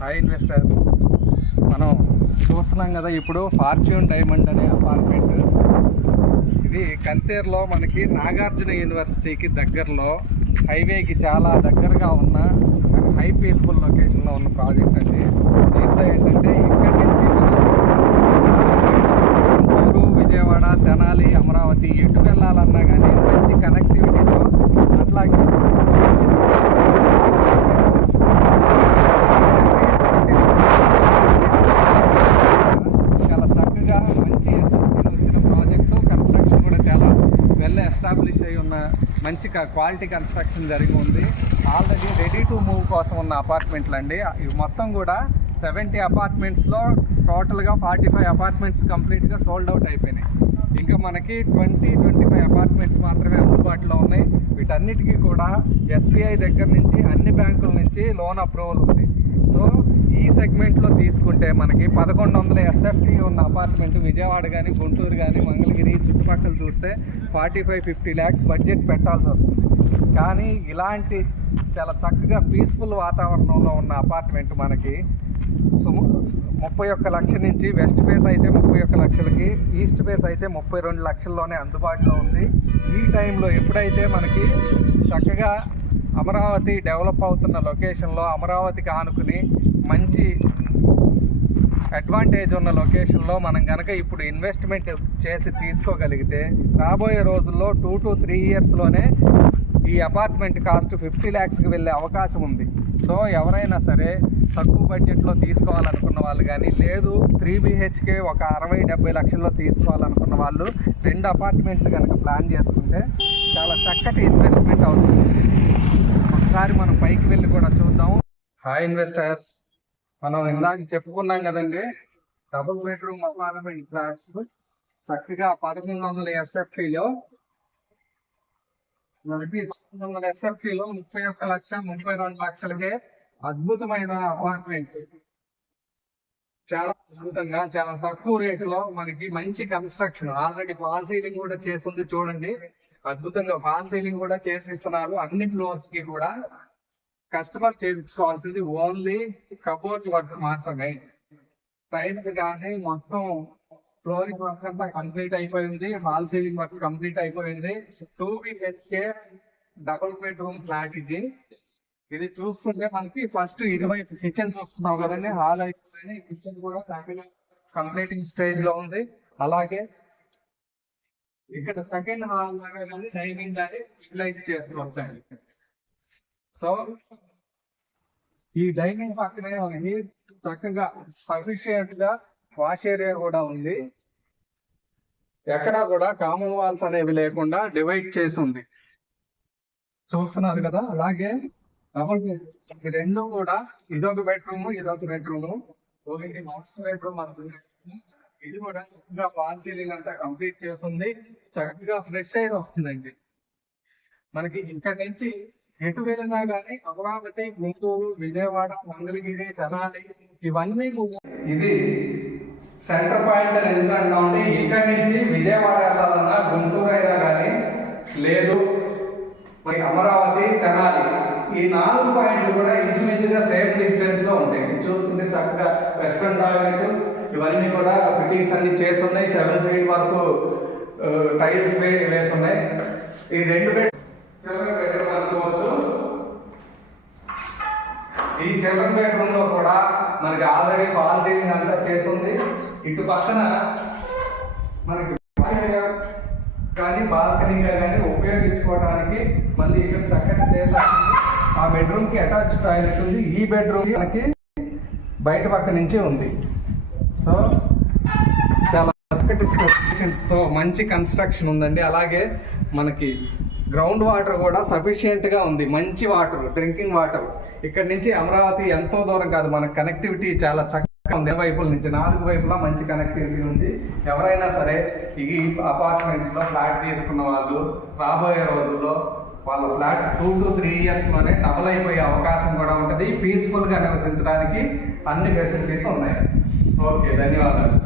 Hi investors, మనం చూస్తున్నాం కదా ఇప్పుడు ఫార్చ్యూన్ డైమండ్ అనే అపార్ట్మెంట్. ఇది కంతేరులో మనకి నాగార్జున యూనివర్సిటీకి దగ్గరలో హైవేకి చాలా దగ్గరగా ఉన్న హై పీస్ఫుల్ లొకేషన్లో ఉన్న ప్రాజెక్ట్ అండి. దీంట్లో ఏంటంటే ఇక్కడి నుంచి గుంటూరు, విజయవాడ, తెనాలి, అమరావతి ఎటు వెళ్ళాలన్నా కానీ మంచి కనెక్టివిటీతో, అట్లాగే చాలా చక్కగా మంచి వచ్చిన ప్రాజెక్టు. కన్స్ట్రక్షన్ కూడా చాలా వెల్ ఎస్టాబ్లిష్ అయి ఉన్న మంచి క్వాలిటీ కన్స్ట్రక్షన్ జరిగి ఉంది. ఆల్రెడీ రెడీ టు మూవ్ కోసం ఉన్న అపార్ట్మెంట్లు అండి. ఇవి మొత్తం కూడా 70 అపార్ట్మెంట్స్లో టోటల్గా 45 అపార్ట్మెంట్స్ కంప్లీట్గా సోల్డ్ అవుట్ అయిపోయినాయి. ఇంకా మనకి 20-25 అపార్ట్మెంట్స్ మాత్రమే అందుబాటులో ఉన్నాయి. వీటన్నిటికీ కూడా SBI దగ్గర నుంచి అన్ని బ్యాంకుల నుంచి లోన్ అప్రూవల్ ఉంది. సో ఈ సెగ్మెంట్లో తీసుకుంటే మనకి 1100 SFT ఉన్న అపార్ట్మెంట్ విజయవాడ కానీ, గుంటూరు కానీ, మంగళగిరి చుట్టుపక్కల చూస్తే 45-50 lakhs బడ్జెట్ పెట్టాల్సి వస్తుంది. కానీ ఇలాంటి చాలా చక్కగా పీస్ఫుల్ వాతావరణంలో ఉన్న అపార్ట్మెంట్ మనకి 31 లక్షల నుంచి, వెస్ట్ ఫేస్ అయితే 31 లక్షలకి, ఈస్ట్ ఫేస్ అయితే 32 లక్షల్లోనే అందుబాటులో ఉంది. ఈ టైంలో ఎప్పుడైతే మనకి చక్కగా అమరావతి డెవలప్ అవుతున్న లొకేషన్లో, అమరావతికి ఆనుకుని మంచి అడ్వాంటేజ్ ఉన్న లొకేషన్లో మనం కనుక ఇప్పుడు ఇన్వెస్ట్మెంట్ చేసి తీసుకోగలిగితే రాబోయే రోజుల్లో 2 to 3 yearsలోనే ఈ అపార్ట్మెంట్ కాస్ట్ 50 lakhsకి వెళ్ళే అవకాశం ఉంది. సో ఎవరైనా సరే తక్కువ బడ్జెట్లో తీసుకోవాలనుకున్న వాళ్ళు కానీ, లేదు 3 BHK ఒక 60-70 లక్షల్లో తీసుకోవాలనుకున్న వాళ్ళు 2 అపార్ట్మెంట్లు కనుక ప్లాన్ చేసుకుంటే చాలా చక్కటి ఇన్వెస్ట్మెంట్ అవుతుంది. ఒకసారి మనం పైకి వెళ్ళి కూడా చూద్దాం. హాయ్ ఇన్వెస్టర్స్, మనం ఇందాక చెప్పుకున్నాం కదండి, డబుల్ బెడ్రూమ్ అపార్ట్మెంట్ ఫ్లాట్స్ చక్కగా 1100 SFTలో మనకి 1100 SFTలో 31 లక్ష 32 లక్షలకే అద్భుతమైన అపార్ట్మెంట్స్. చాలా అద్భుతంగా, చాలా తక్కువ రేటులో మనకి మంచి కన్స్ట్రక్షన్. ఆల్రెడీ ఫాల్ సీలింగ్ కూడా చేసింది చూడండి, అద్భుతంగా ఫాల్ సీలింగ్ కూడా చేసిస్తున్నారు. అన్ని ఫ్లోర్స్ కి కూడా కస్టమర్ చేయించుకోవాల్సింది ఓన్లీ కబోర్డ్ వర్క్ మాత్రమే. టైల్స్ కానీ మొత్తం ఫ్లోరింగ్ వర్క్ అంతా కంప్లీట్ అయిపోయింది, హాల్ సీలింగ్ వర్క్ కంప్లీట్ అయిపోయింది. 2 BHK డబుల్ బెడ్రూమ్ ఫ్లాట్ ఇది. ఇది చూస్తుంటే మనకి ఫస్ట్ ఇటువైపు కిచెన్ చూస్తున్నాం కదండి, హాల్ అయిపోయింది, కిచెన్ కూడా కంప్లీటింగ్ స్టేజ్ లో ఉంది. అలాగే ఇక్కడ సెకండ్ హాల్ లాగా కానీ డైనింగ్ కానీ యూటిలైజ్ చేసుకోవచ్చండి. సో ఈ డైనింగ్ పక్కనే మనకి చక్కగా సఫిషియెంట్ గా వాష్ ఏరియా కూడా ఉంది. ఎక్కడా కూడా కామన్ వాల్స్ అనేవి లేకుండా డివైడ్ చేసి ఉంది, చూస్తున్నారు కదా. అలాగే రెండు కూడా ఇదొక బెడ్రూమ్, ఇదొక బెడ్రూమ్. ఒకటి మాస్టర్ బెడ్రూమ్ అనుకుంటే ఇది కూడా చక్కగా వాల్ సీలింగ్ అంతా కంప్లీట్ చేస్తుంది. చక్కగా ఫ్రెష్ అయితే వస్తుందండి. మనకి ఇక్కడ నుంచి ఎటు వెళ్ళినా కానీ అమరావతి, గుంటూరు, విజయవాడ, మంగళగిరి, తెనాలి ఇవన్నీ కూడా ఇది సెంటర్ పాయింట్ అని ఎందుకంటా ఉంటే ఇక్కడి నుంచి విజయవాడ వెళ్ళాలన్నా, గుంటూరు అయినా కానీ, లేదు మరి అమరావతి, తెనాలి, ఈ 4 పాయింట్లు కూడా ఇంచుమించుగా సేమ్ డిస్టెన్స్ లో ఉంటాయి. చూస్తుంటే చక్కగా వెస్ట్రన్ టాయిలెట్ ఇవన్నీ కూడా ఫిట్టింగ్స్ అన్ని చేస్తున్నాయి. 7 feet వరకు టైల్స్ వేసి ఉన్నాయి. ఈ 2 బెడ్రూమ్ అనుకోవచ్చు. ఈ చిల్డ్రన్ బెడ్రూమ్ లో కూడా మనకి ఆల్రెడీ ఫాల్ సీలింగ్ అంతా చేస్తుంది. ఇటు పక్కన మనకి కానీ బాల్కనీగా కానీ ఉపయోగించుకోవడానికి మళ్ళీ ఇక్కడ చక్కటి ప్లేస్ వస్తుంది. ఆ బెడ్రూమ్ కి అటాచ్ టాయిలెట్ ఉంది. ఈ బెడ్రూమ్ మనకి బయట పక్క నుంచి ఉంది. సో చాలా చక్కటి స్పెసిఫికేషన్స్ తో మంచి కన్స్ట్రక్షన్ ఉందండి. అలాగే మనకి గ్రౌండ్ వాటర్ కూడా సఫిషియెంట్ గా ఉంది, మంచి వాటర్, డ్రింకింగ్ వాటర్. ఇక్కడ నుంచి అమరావతి ఎంతో దూరం కాదు, మనకు కనెక్టివిటీ చాలా చక్కగా ఉంది. వైపుల నుంచి 4 వైపులా మంచి కనెక్టివిటీ ఉంది. ఎవరైనా సరే ఈ అపార్ట్మెంట్స్ లో ఫ్లాట్ తీసుకున్న వాళ్ళు రాబోయే రోజుల్లో వాళ్ళ ఫ్లాట్ 2 to 3 yearsలోనే డబుల్ అయిపోయే అవకాశం కూడా ఉంటుంది. పీస్ఫుల్ గా నివసించడానికి అన్ని ఫెసిలిటీస్ ఉన్నాయి. ఓకే, ధన్యవాదాలు.